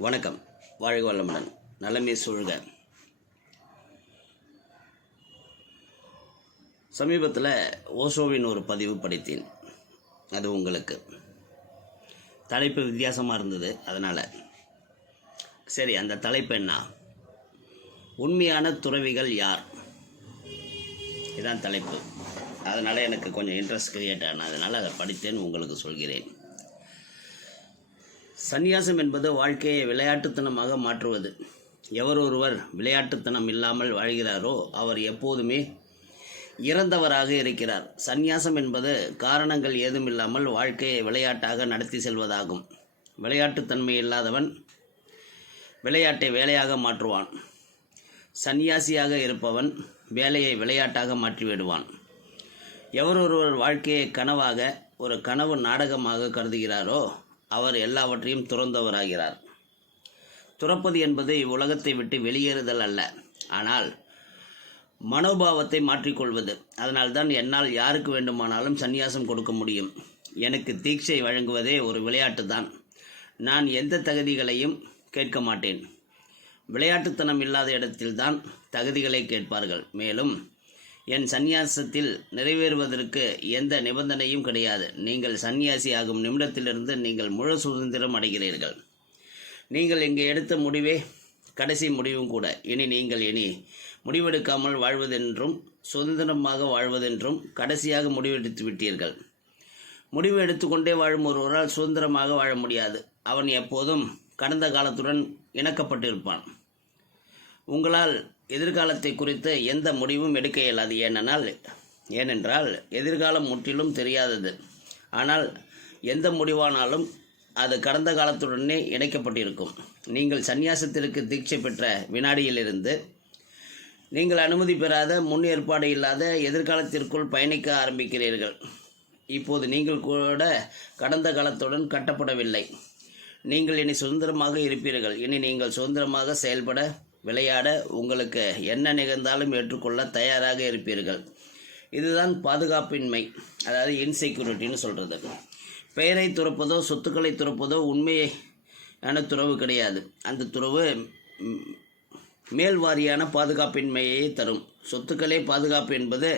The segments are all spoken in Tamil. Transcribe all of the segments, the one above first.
வணக்கம். வாழ்க வளமுடன். நலமே சூழ்க. சமீபத்தில் ஓசோவின் ஒரு பதிவு படித்தேன். அது உங்களுக்கு. தலைப்பு வித்தியாசமாக இருந்தது அதனால். சரி அந்த தலைப்பு என்ன? உண்மையான துறவிகள் யார்? இதான் தலைப்பு. அதனால் எனக்கு கொஞ்சம் இன்ட்ரெஸ்ட் க்ரியேட் ஆனால் அதனால் அதை படித்தேன் உங்களுக்கு சொல்கிறேன். சந்நியாசம் என்பது வாழ்க்கையை விளையாட்டுத்தனமாக மாற்றுவது. எவர் ஒருவர் விளையாட்டுத்தனம் இல்லாமல் வாழ்கிறாரோ அவர் எப்போதுமே இறந்தவராக இருக்கிறார். சந்நியாசம் என்பது காரணங்கள் ஏதுமில்லாமல் வாழ்க்கையை விளையாட்டாக நடத்தி செல்வதாகும். விளையாட்டுத்தன்மை இல்லாதவன் விளையாட்டை வேலையாக மாற்றுவான். சந்நியாசியாக இருப்பவன் வேலையை விளையாட்டாக மாற்றிவிடுவான். எவரொருவர் வாழ்க்கையை கனவாக ஒரு கனவு நாடகமாக கருதுகிறாரோ அவர் எல்லாவற்றையும் துறந்தவராகிறார். துறப்பது என்பது இவ்வுலகத்தை விட்டு வெளியேறுதல் அல்ல. ஆனால் மனோபாவத்தை மாற்றிக்கொள்வது. அதனால்தான் என்னால் யாருக்கு வேண்டுமானாலும் சந்நியாசம் கொடுக்க முடியும். எனக்கு தீட்சை வழங்குவதே ஒரு விளையாட்டு தான் நான் எந்த தகுதிகளையும் கேட்க மாட்டேன். விளையாட்டுத்தனம் இல்லாத இடத்தில்தான் தகுதிகளை கேட்பார்கள். மேலும் என் சந்நியாசத்தில் நிறைவேறுவதற்கு எந்த நிபந்தனையும் கிடையாது. நீங்கள் சந்நியாசி ஆகும் நிமிடத்திலிருந்து நீங்கள் முழு சுதந்திரம் அடைகிறீர்கள். நீங்கள் இங்கே எடுத்த முடிவே கடைசி முடிவும் கூட. இனி நீங்கள் இனி முடிவெடுக்காமல் வாழ்வதென்றும் சுதந்திரமாக வாழ்வதென்றும் கடைசியாக முடிவெடுத்து விட்டீர்கள். முடிவு எடுத்துக்கொண்டே வாழும் ஒருவரால் சுதந்திரமாக வாழ முடியாது. அவன் எப்போதும் கடந்த காலத்துடன் இணக்கப்பட்டிருப்பான். உங்களால் எதிர்காலத்தை குறித்து எந்த முடிவும் எடுக்க இயலாது. ஏனென்றால் ஏனென்றால் எதிர்காலம் முற்றிலும் தெரியாதது. ஆனால் எந்த முடிவானாலும் அது கடந்த காலத்துடனே இணைக்கப்பட்டிருக்கும். நீங்கள் சந்நியாசத்திற்கு தீட்சை பெற்ற வினாடியிலிருந்து நீங்கள் அனுமதி பெறாத முன் ஏற்பாடு இல்லாத எதிர்காலத்திற்குள் பயணிக்க ஆரம்பிக்கிறீர்கள். இப்போது நீங்கள் கூட கடந்த காலத்துடன் கட்டப்படவில்லை. நீங்கள் இனி சுதந்திரமாக இருப்பீர்கள். இனி நீங்கள் சுதந்திரமாக செயல்பட விளையாட உங்களுக்கு என்ன நிகழ்ந்தாலும் ஏற்றுக்கொள்ள தயாராக இருப்பீர்கள். இதுதான் பாதுகாப்பின்மை. அதாவது இன்செக்யூரிட்டின்னு சொல்கிறது பெயரை துறப்பதோ சொத்துக்களை துறப்பதோ உண்மையான துறவு கிடையாது. அந்த துறவு மேல்வாரியான பாதுகாப்பின்மையை தரும். சொத்துக்களே பாதுகாப்பு என்பது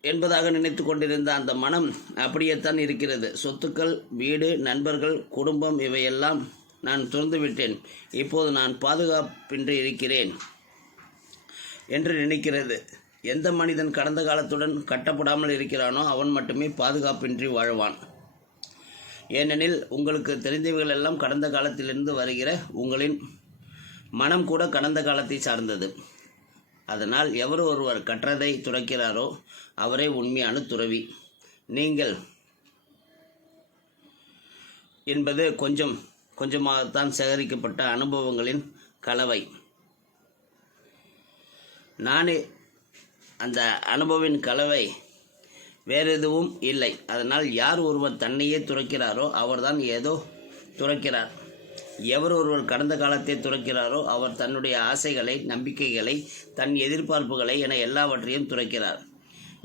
என்பதாக நினைத்து கொண்டிருந்த அந்த மனம் அப்படியேத்தான் இருக்கிறது. சொத்துக்கள் வீடு நண்பர்கள் குடும்பம் இவையெல்லாம் நான் துறந்து விட்டேன் இப்போது நான் பாதுகாப்பின்றி இருக்கிறேன் என்று நினைக்கிறது. எந்த மனிதன் கடந்த காலத்துடன் கட்டப்படாமல் இருக்கிறானோ அவன் மட்டுமே பாதுகாப்பின்றி வாழ்வான். ஏனெனில் உங்களுக்கு தெரிந்தவைகள் எல்லாம் கடந்த காலத்திலிருந்து வருகிற உங்களின் மனம் கூட கடந்த காலத்தை சார்ந்தது. அதனால் எவர் ஒருவர் கற்றதை துறக்கிறாரோ அவரே உண்மையான துறவி. நீங்கள் என்பது கொஞ்சம் கொஞ்சமாகத்தான் சேகரிக்கப்பட்ட அனுபவங்களின் கலவை. நானே அந்த அனுபவின் கலவை வேறு எதுவும் இல்லை. அதனால் யார் ஒருவர் தன்னையே துறக்கிறாரோ அவர்தான் ஏதோ துறக்கிறார். எவர் ஒருவர் கடந்த காலத்தை துறக்கிறாரோ அவர் தன்னுடைய ஆசைகளை நம்பிக்கைகளை தன் எதிர்பார்ப்புகளை என எல்லாவற்றையும் துறக்கிறார்.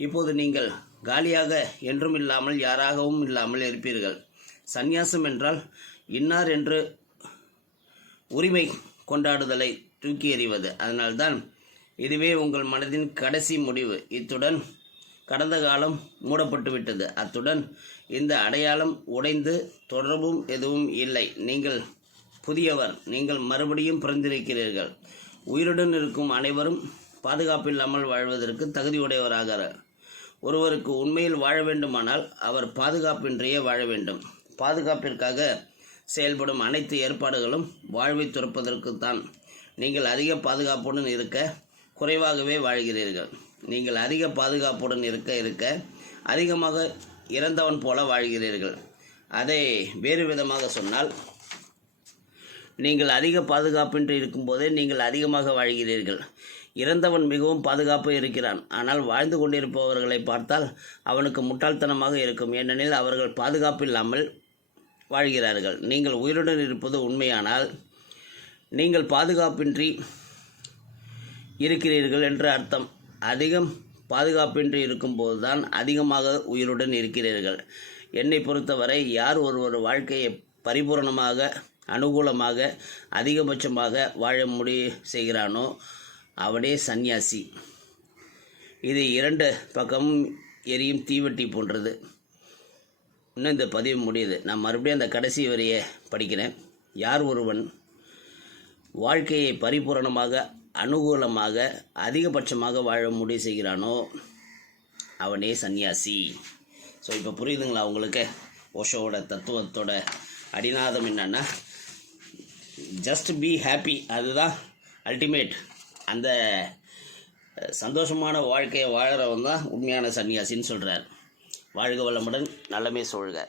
இப்போது நீங்கள் காலியாக என்றும் இல்லாமல் யாராகவும் இல்லாமல் இருப்பீர்கள். சந்நியாசம் என்றால் இன்னார் என்று உரிமை கொண்டாடுதலை தூக்கி எறிவது. அதனால்தான் இதுவே உங்கள் மனதின் கடைசி முடிவு. இத்துடன் கடந்த காலம் மூடப்பட்டு விட்டது. அத்துடன் இந்த அடையாளம் உடைந்து தொடர்பும் எதுவும் இல்லை. நீங்கள் புதியவர். நீங்கள் மறுபடியும் பிறந்திருக்கிறீர்கள். உயிருடன் இருக்கும் அனைவரும் பாதுகாப்பில்லாமல் வாழ்வதற்கு தகுதியுடையவராகிறார் ஒருவருக்கு உண்மையில் வாழ வேண்டுமானால் அவர் பாதுகாப்பின்றியே வாழ வேண்டும். பாதுகாப்பிற்காக செயல்படும் அனைத்து ஏற்பாடுகளும் வாழ்வை துறப்பதற்குத்தான். நீங்கள் அதிக பாதுகாப்புடன் இருக்க குறைவாகவே வாழ்கிறீர்கள். நீங்கள் அதிக பாதுகாப்புடன் இருக்க இருக்க அதிகமாக இறந்தவன் போல வாழ்கிறீர்கள். அதை வேறு விதமாக சொன்னால் நீங்கள் அதிக பாதுகாப்பின்றி இருக்கும்போதே நீங்கள் அதிகமாக வாழ்கிறீர்கள். இறந்தவன் மிகவும் பாதுகாப்பு இருக்கிறான். ஆனால் வாழ்ந்து கொண்டிருப்பவர்களை பார்த்தால் அவனுக்கு முட்டாள்தனமாக இருக்கும். ஏனெனில் அவர்கள் பாதுகாப்பு இல்லாமல் வாழ்கிறார்கள். நீங்கள் உயிருடன் இருப்பது உண்மையானால் நீங்கள் பாதுகாப்பின்றி இருக்கிறீர்கள் என்று அர்த்தம். அதிகம் பாதுகாப்பின்றி இருக்கும்போது தான் அதிகமாக உயிருடன் இருக்கிறீர்கள். என்னை பொறுத்தவரை யார் ஒருவர் வாழ்க்கையை பரிபூரணமாக அனுகூலமாக அதிகபட்சமாக வாழ முடி செய்கிறானோ அவனே சந்நியாசி. இது இரண்டு பக்கமும் எரியும் தீவெட்டி போன்றது. இன்னும் இந்த பதிவு முடியுது. நான் மறுபடியும் அந்த கடைசி வரியை படிக்கிறேன். யார் ஒருவன் வாழ்க்கையை பரிபூரணமாக அனுகூலமாக அதிகபட்சமாக வாழ முடிவு செய்கிறானோ அவனே சந்நியாசி. ஸோ இப்போ புரியுதுங்களா உங்களுக்கு? ஓஷோவோட தத்துவத்தோட அடிநாதம் என்னன்னா ஜஸ்ட் பி ஹாப்பி அதுதான் அல்டிமேட் அந்த சந்தோஷமான வாழ்க்கையை வாழறவன் தான் உண்மையான சன்னியாசின்னு சொல்கிறார் வாழ்க வளமுடன் நலமே சூழ்க.